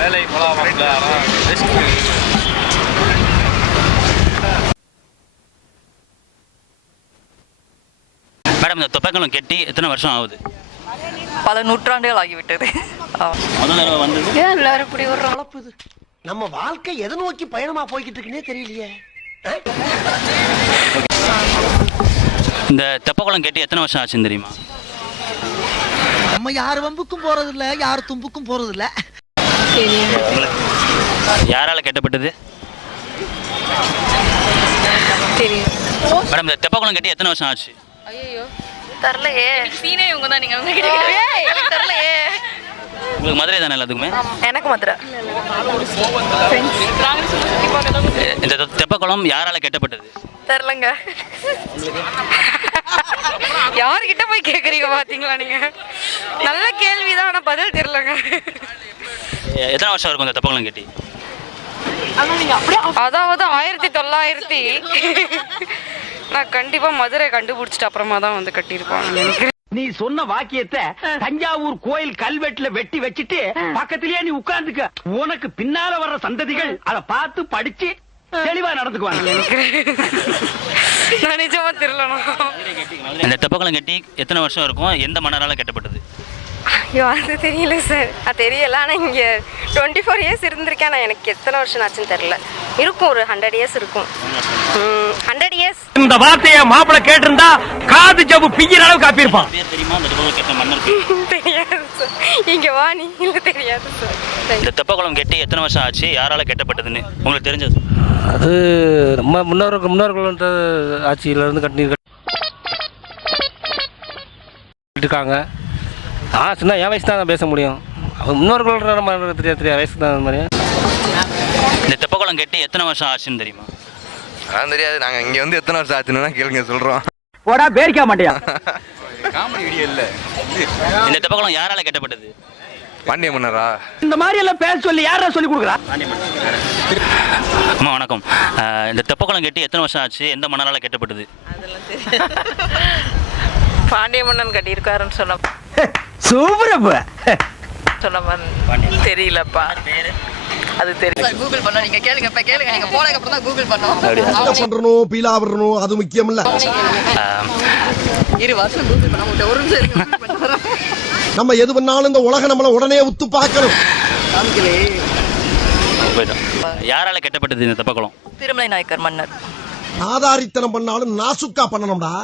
வேலை போலாம். மேடம், இந்த தெப்பக்குளம் கெட்டி எத்தனை வருஷம் ஆகுது? பல நூற்றாண்டுகள் ஆகிவிட்டது. முதல் தடவை வந்தது எல்லாரும் இப்படி ஒரு அளப்புது. நம்ம வாழ்க்கை எதை நோக்கி பயணமா போய்கிட்டு இருக்குன்னே தெரியலையே. இந்த தெப்பக்குளம் கெட்டி எத்தனை வருஷம் ஆச்சுன்னு தெரியுமா? நம்ம யார் வம்புக்கும் போறது இல்ல, யார் தும்புக்கும் போறது இல்ல. யாரால கட்டப்பட்டது? தெரியும் மேடம், இந்த தெப்பக்குளம் கட்டி எத்தனை வருஷம் ஆச்சு? ஐயோ தெரியலையே. சீனே இவங்க தான். நீங்க தெரியலையே. உங்களுக்கு மதுரை தானே எல்லாத்துக்குமே? எனக்கு மதுரை. இந்த தெப்பக்குளம் யாரால கட்டப்பட்டது? தெரிலங்க. யார்கிட்ட போய் கேக்குறீங்க பாத்தீங்களா நீங்க? நல்ல கேள்விதான், ஆனா பதில் தெரியலங்க. எத்தனை வருஷம் இருக்கும் இந்த தெப்பக்குளம் கட்டி? அதாவது 1900. நான் கண்டிப்பா மதுரை கண்டுபிடிச்சிட்டு அப்புறமா தான் வந்து கட்டியிருப்பாங்க. நீ சொன்ன வாக்கியத்தை தஞ்சாவூர் கோயில் கல்வெட்டுல வெட்டி வச்சிட்டு பக்கத்திலேயே நீ உட்கார்ந்துக்க. உனக்கு பின்னால வர்ற சந்ததிகள் அதை பார்த்து படிச்சு தெளிவா நடந்துக்குவாங்க. நான் நிஜமா தெரியலண்ணா. இந்த தெப்பக்குளம் கட்டி எத்தனை வருஷம் இருக்கும்? எந்த மன்னரால கட்டப்பட்டது? ஐயோ அது தெரியல சார். அது தெரியல. ஆனால் இங்கே 24 இயர்ஸ் இருந்திருக்கேன். ஆனால் எனக்கு எத்தனை வருஷம் ஆச்சுன்னு தெரியல. இருக்கும், ஒரு 100 இயர்ஸ் இருக்கும். 100 இயர்ஸ். இந்த வார்த்தையை மாப்பிள்ள கேட்டிருந்தா காது ஜவ்வு பிய்யிற அளவு காப்பியிருப்பான். தெரியுமா இந்த தெப்பக்குளம் கட்டின மன்னர்? தெரியாது சார். இங்கே வா, நீங்க தெரியாது சார். இந்த தெப்பக்குளம் கட்டி எத்தனை வருஷம் ஆச்சு? யாரால கட்டப்பட்டதுன்னு உங்களுக்கு தெரிஞ்சது? அது நம்ம முன்னோர்கள் ஆட்சியிலேருந்து கட்டிருக்காங்க. சின்ன என் வயசு தான் பேச முடியும். முன்னோர்கள் நம்ம தெரியாது வயசு தான். மாதிரி இந்த தெப்பக்குளம் கட்டி எத்தனை வருஷம் ஆச்சுன்னு தெரியுமா? அதான் தெரியாது. நாங்கள் இங்கே வந்து எத்தனை வருஷம் ஆச்சுன்னா கேளுங்க சொல்கிறோம். போடா பேரிக்க மாட்டியா? காமெடி வீடியோ இல்லை. இந்த தெப்பக்குளம் யாரால கட்டப்பட்டது? பாண்டிய மன்னரா? இந்த மாதிரி எல்லாம் பேச சொல்லி யாரா சொல்லி கொடுக்குறா? அம்மா வணக்கம். இந்த தெப்பக்குளம் கட்டி எத்தனை வருஷம் ஆச்சு? எந்த மன்னரால கட்டப்பட்டது? பாண்டிய மன்னன் கட்டியிருக்காருன்னு சொன்ன தெரியலப்பா. அது தெரியல. கூகுள் பண்ண நீங்க கேளுங்க. இப்ப கேளுங்க. நீங்க போனதுக்கு அப்புறம் தான் கூகுள் பண்ணோம். பண்றணும் பீலா வரணும், அது முக்கியம் இல்ல. 2 வருஷம் கூகுள் பண்ண ஒரு நிமிஷம். நம்ம எது பண்ணாலும் இந்த உலக நம்மள உடனே உத்து பார்க்கணும். யாரால கட்டப்பட்டது இந்த தெப்பக்குளம்? திருமலை நாயக்கர் மன்னர். ஆதாரித்தனம் பண்ணாலும் நாசுக்கா பண்ணணும்டா.